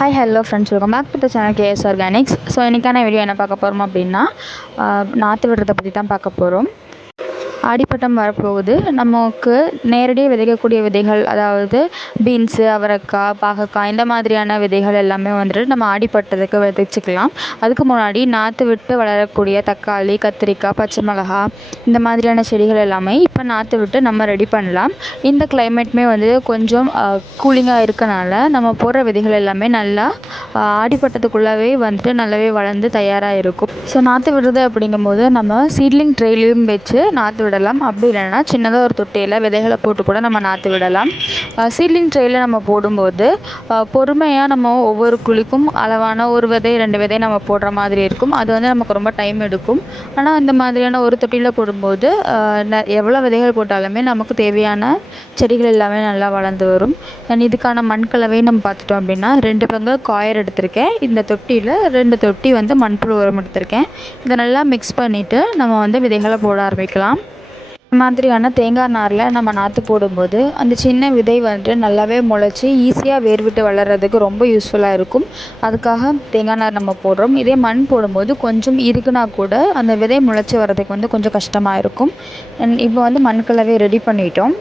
Hi hello friends, welcome back to the channel KS Organics. So இன்றைக்கான video என்ன பார்க்க போகிறோம் அப்படின்னா, நாற்று விடுறதை பற்றி தான் பார்க்க போகிறோம். ஆடிப்பட்டம் வரப்போகுது. நமக்கு நேரடியாக விதைக்கக்கூடிய விதைகள், அதாவது பீன்ஸு, அவரைக்காய், பாகற்காய் இந்த மாதிரியான விதைகள் எல்லாமே வந்துட்டு நம்ம ஆடிப்பட்டத்துக்கு விதைச்சிக்கலாம். அதுக்கு முன்னாடி நாற்று விட்டு வளரக்கூடிய தக்காளி, கத்திரிக்காய், பச்சை மிளகா இந்த மாதிரியான செடிகள் எல்லாமே இப்போ நாற்று விட்டு நம்ம ரெடி பண்ணலாம். இந்த கிளைமேட்டுமே வந்து கொஞ்சம் கூலிங்காக இருக்கனால நம்ம போடுற விதைகள் எல்லாமே நல்லா ஆடிப்பட்டத்துக்குள்ளவே வந்துட்டு நல்லாவே வளர்ந்து தயாராக இருக்கும். ஸோ நாற்று விடுறது அப்படிங்கும்போது நம்ம சீட்லிங் ட்ரேலையும் வச்சு நாற்று விடலாம். அப்படி இல்லைன்னா சின்னதாக ஒரு தொட்டியில் விதைகளை போட்டு கூட நம்ம நாற்று விடலாம். சீட்லிங் ட்ரேயில் நம்ம போடும்போது பொறுமையாக நம்ம ஒவ்வொரு குழிக்கும் அளவான ஒரு விதை 2 விதை நம்ம போடுற மாதிரி இருக்கும். அது வந்து நமக்கு ரொம்ப டைம் எடுக்கும். ஆனால் இந்த மாதிரியான ஒரு தொட்டியில் போடும்போது எவ்வளோ விதைகள் போட்டாலுமே நமக்கு தேவையான செடிகள் எல்லாமே நல்லா வளர்ந்து வரும். இதுக்கான மண் கலவையை நம்ம பார்த்துட்டோம் அப்படின்னா 2 பங்கு காயர் எடுத்திருக்கேன். இந்த தொட்டியில் 2 தொட்டி வந்து மண்புழு உரம் எடுத்திருக்கேன். இதை நல்லா மிக்ஸ் பண்ணிவிட்டு நம்ம வந்து விதைகளை போட ஆரம்பிக்கலாம். இந்த மாதிரியான தேங்காய் நாரில் நம்ம நாற்று போடும்போது அந்த சின்ன விதை வந்துட்டு நல்லாவே முளைச்சி ஈஸியாக வேர் விட்டு வளர்கிறதுக்கு ரொம்ப யூஸ்ஃபுல்லாக இருக்கும். அதுக்காக தேங்காய் நார் நம்ம போடுறோம். இதே மண் போடும்போது கொஞ்சம் இருக்குனா கூட அந்த விதை முளைச்சி வர்றதுக்கு வந்து கொஞ்சம் கஷ்டமாக இருக்கும். இப்போ வந்து மண் கலவை ரெடி பண்ணிட்டோம்.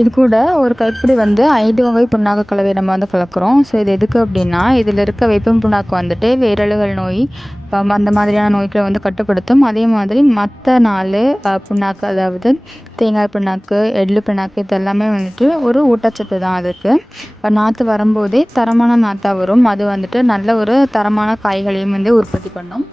இது கூட ஒரு கைப்பிடி வந்து 5 வகை புண்ணாக்கு கலவை நம்ம வந்து கலக்கிறோம். ஸோ இது எதுக்கு அப்படின்னா, இதில் இருக்க வேப்பம் புண்ணாக்கு வந்துட்டு வேரழுகல் நோய் அந்த மாதிரியான நோய்களை வந்து கட்டுப்படுத்தும். அதே மாதிரி மற்ற 4 புண்ணாக்கு, அதாவது தேங்காய் புண்ணாக்கு, எள்ளு புண்ணாக்கு, இது எல்லாமே வந்துட்டு ஒரு ஊட்டச்சத்து தான் அதுக்கு. நாற்று வரும்போதே தரமான நாற்றாக வரும். அது வந்துட்டு நல்ல ஒரு தரமான காய்களையும் வந்து உற்பத்தி பண்ணும்.